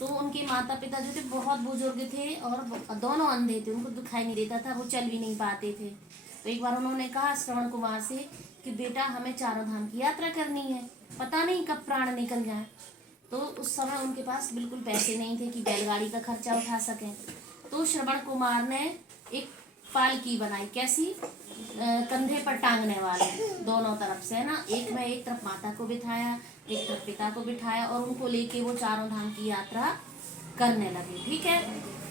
तो उनके माता पिता जो थे बहुत बुजुर्ग थे और दोनों अंधे थे, उनको दिखाई नहीं देता था, वो चल भी नहीं पाते थे। तो एक बार उन्होंने कहा श्रवण कुमार से कि बेटा हमें चारों धाम की यात्रा करनी है, पता नहीं कब प्राण निकल जाए। तो उस समय उनके पास बिल्कुल पैसे नहीं थे कि बैलगाड़ी का खर्चा उठा सकें। तो श्रवण कुमार ने एक पालकी बनाई, कैसी, कंधे पर टांगने वाले, दोनों तरफ से है ना, एक तरफ माता को बिठाया, एक तरफ पिता को बिठाया और उनको लेके वो चारों धाम की यात्रा करने लगे। ठीक है,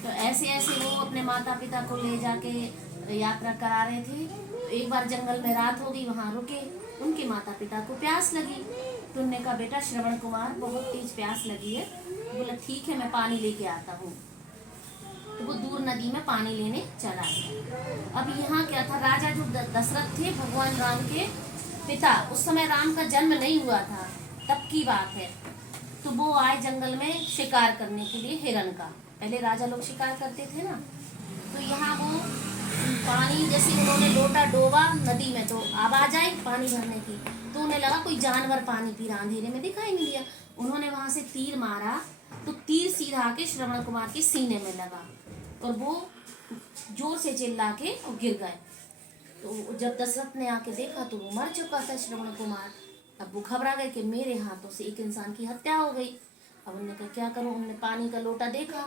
तो ऐसे ऐसे वो अपने माता पिता को ले जाके यात्रा करा रहे थे। तो एक बार जंगल में रात हो गई, वहाँ रुके, उनके माता पिता को प्यास लगी। तो उन्होंने कहा बेटा श्रवण कुमार बहुत तेज प्यास लगी है। बोला ठीक है मैं पानी लेके आता हूँ। तो वो दूर नदी में पानी लेने चला गया। अब यहाँ क्या था, राजा जो दशरथ थे भगवान राम के पिता, उस समय राम का जन्म नहीं हुआ था, तब की बात है। तो वो आए जंगल में शिकार करने के लिए हिरण का, पहले राजा लोग शिकार करते थे ना। तो यहाँ वो पानी जैसे उन्होंने लोटा डोबा नदी में, तो आवाज आई पानी भरने की, तो उन्हें लगा कोई जानवर पानी पी रहा, अंधेरे में दिखाई नहीं दिया। उन्होंने वहां से तीर मारा, तो तीर सीधा आके श्रवण कुमार के सीने में लगा और वो जोर से चिल्ला के गिर गए। तो जब दशरथ ने आके देखा तो वो मर चुका था श्रवण कुमार। अब वो घबरा गए कि मेरे हाथों से एक इंसान की हत्या हो गई। अब उन्होंने कहा क्या करूं, उन्होंने पानी का लोटा देखा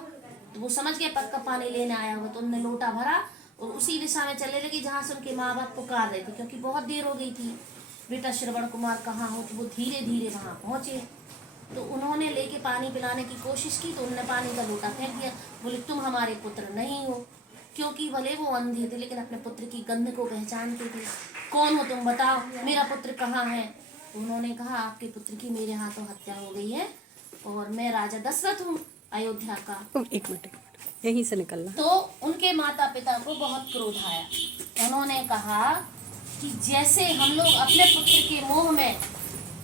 तो वो समझ गए पक्का पानी लेने आया हुआ। तो उन्होंने लोटा भरा और उसी दिशा में चले लगे जहाँ से उनके माँ बाप पुकार रहे थे, क्योंकि बहुत देर हो गई थी। बेटा श्रवण कुमार कहाँ हो, तो वो धीरे धीरे वहाँ पहुँचे। तो उन्होंने लेके पानी पिलाने की कोशिश की, तो उन्होंने पानी का लोटा फेंक दिया। बोले तुम हमारे पुत्र नहीं हो, क्योंकि भले वो अंधे थे लेकिन अपने पुत्र की गंध को पहचानते थे। कौन हो तुम, बताओ मेरा पुत्र कहाँ है। तो उन्होंने कहा आपके पुत्र की मेरे हाथों हत्या हो गई है और मैं राजा दशरथ हूँ अयोध्या का। एक मिनट यहीं से निकलना। तो उनके माता पिता को बहुत क्रोध आया। उन्होंने कहा कि जैसे हम लोग अपने पुत्र के मोह में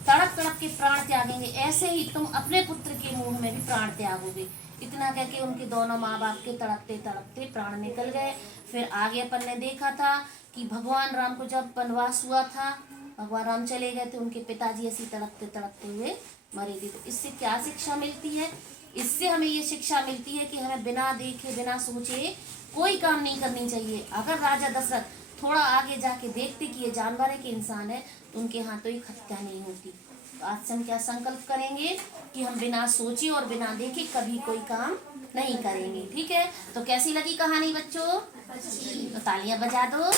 तड़प तड़प के प्राण त्यागेंगे, ऐसे ही तुम अपने पुत्र के मोह में भी प्राण त्यागोगे। इतना कह के उनके दोनों माँ बाप के तड़पते तड़पते प्राण निकल गए। फिर आगे अपन ने देखा था कि भगवान राम को जब वनवास हुआ था, भगवान राम चले गए थे, उनके पिताजी ऐसी तड़पते तड़पते हुए मरे थे। तो इससे क्या शिक्षा मिलती है, इससे हमें ये शिक्षा मिलती है कि हमें बिना देखे बिना सोचे कोई काम नहीं करनी चाहिए। अगर राजा दशरथ थोड़ा आगे जाके देखते कि ये जानवर है कि इंसान है, तो उनके हाथों एक हत्या नहीं होती। तो आज से हम क्या संकल्प करेंगे कि हम बिना सोचे और बिना देखे कभी कोई काम नहीं करेंगे। ठीक है, तो कैसी लगी कहानी बच्चों, तो तालियां बजा दो।